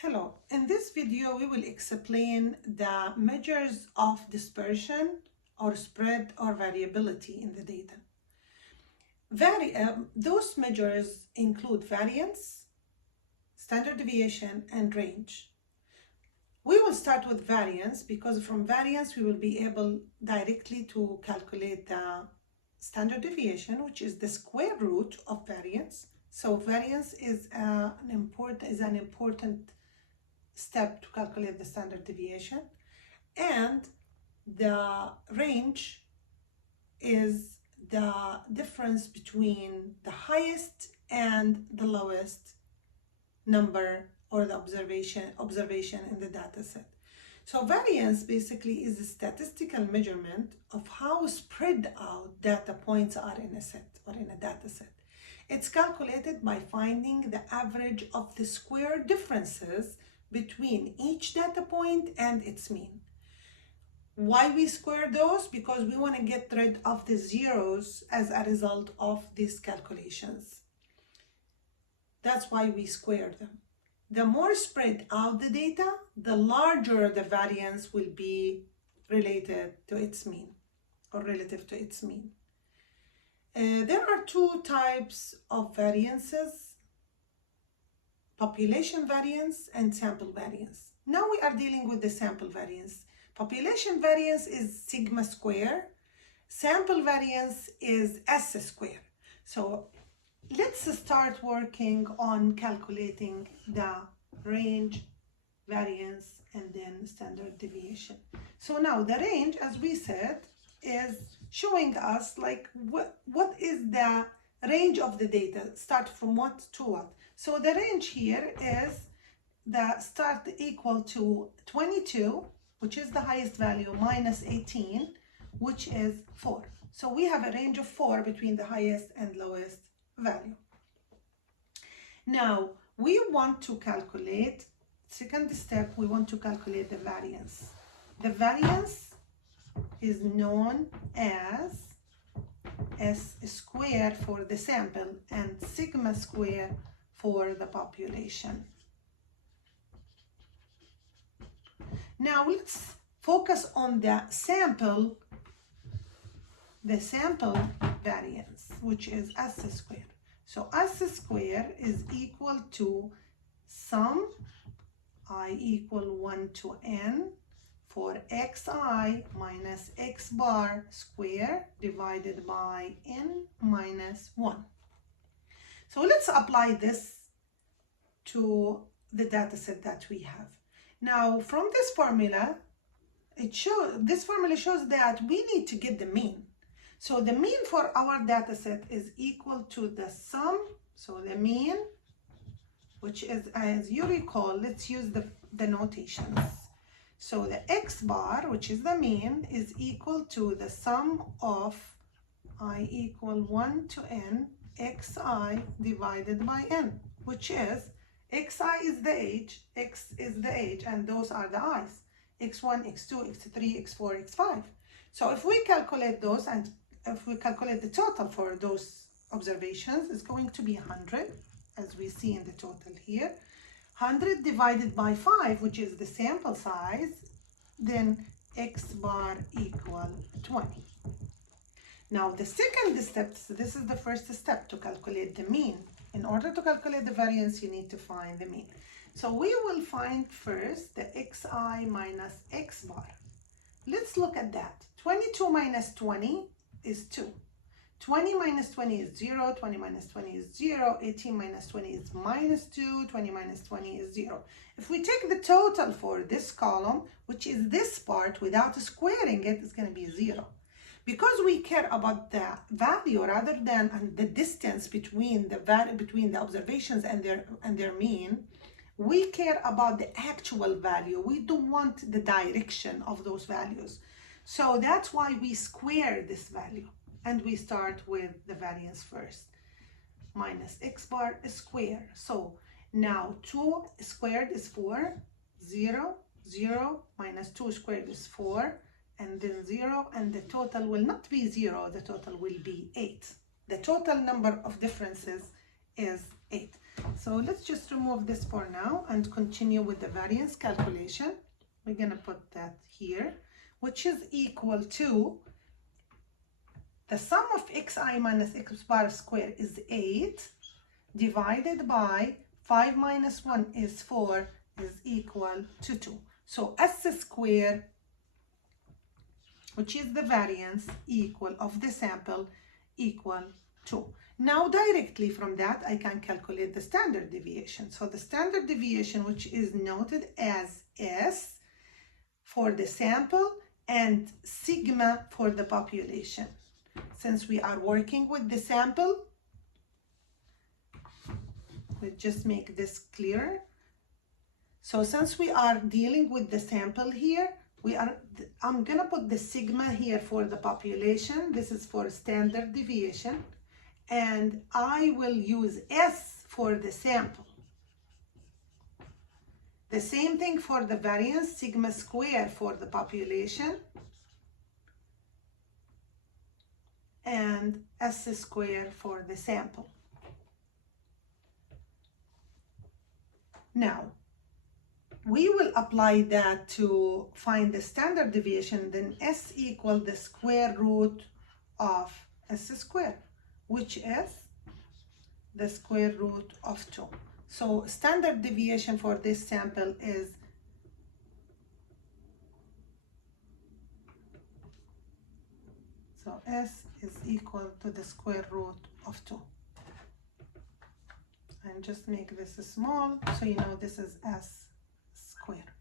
Hello, in this video we will explain the measures of dispersion or spread or variability in the data. Those measures include variance, standard deviation, and range. We will start with variance because from variance we will be able directly to calculate the standard deviation, which is the square root of variance. So variance is an important step to calculate the standard deviation, and the range is the difference between the highest and the lowest number or the observation in the data set. So variance basically is a statistical measurement of how spread out data points are in a set or in a data set. It's calculated by finding the average of the square differences between each data point and its mean. Why we square those? Because we want to get rid of the zeros as a result of these calculations. That's why we square them. The more spread out the data, the larger the variance will be related to its mean or relative to its mean. There are two types of variances: population variance and sample variance. Now we are dealing with the sample variance. Population variance is sigma square. Sample variance is S square. So let's start working on calculating the range, variance, and then standard deviation. So now the range, as we said, is showing us like what is the range of the data, start from what to what. So the range here is the start equal to 22, which is the highest value, minus 18, which is 4. So we have a range of 4 between the highest and lowest value. Now we want to calculate, second step, we want to calculate the variance. The variance is known as S squared for the sample and sigma squared for the population. Now let's focus on the sample variance, which is S squared. So S squared is equal to sum I equal 1 to n for xi minus x bar square divided by n minus 1. So let's apply this to the data set that we have. Now from this formula, this formula shows that we need to get the mean. So the mean for our data set is equal to the sum, so the mean, which is, as you recall, let's use the notations. So the x bar, which is the mean, is equal to the sum of I equal 1 to n xi divided by n, which is xi is the age, x is the age, and those are the i's, x1, x2, x3, x4, x5. So if we calculate those, and if we calculate the total for those observations, it's going to be 100, as we see in the total here. 100 divided by 5, which is the sample size, then x bar equal 20. Now the second step, so this is the first step to calculate the mean. In order to calculate the variance, you need to find the mean. So we will find first the xi minus x bar. Let's look at that. 22 minus 20 is 2. 20 minus 20 is 0, 20 minus 20 is 0, 18 minus 20 is minus 2, 20 minus 20 is 0. If we take the total for this column, which is this part, without squaring it, it's going to be 0. Because we care about the value rather than the distance between the observations and their mean, we care about the actual value. We don't want the direction of those values. So that's why we square this value. And we start with the variance first. Minus x bar square. So now 2 squared is 4. 0, 0 minus 2 squared is 4. And then 0. And the total will not be 0. The total will be 8. The total number of differences is 8. So let's just remove this for now and continue with the variance calculation. We're going to put that here, which is equal to the sum of xi minus x bar squared is 8 divided by 5 minus 1 is 4 is equal to 2. So s squared, which is the variance equal of the sample, equal to. Now directly from that I can calculate the standard deviation. So the standard deviation, which is noted as S for the sample and sigma for the population. Since we are working with the sample, let's just make this clearer. So since we are dealing with the sample here, I'm gonna put the sigma here for the population. This is for standard deviation, and I will use S for the sample. The same thing for the variance, sigma square for the population, and S square for the sample. Now, we will apply that to find the standard deviation, then S equal the square root of S squared, which is the square root of 2. So standard deviation for this sample is S is equal to the square root of 2. And just make this small so you know this is S squared.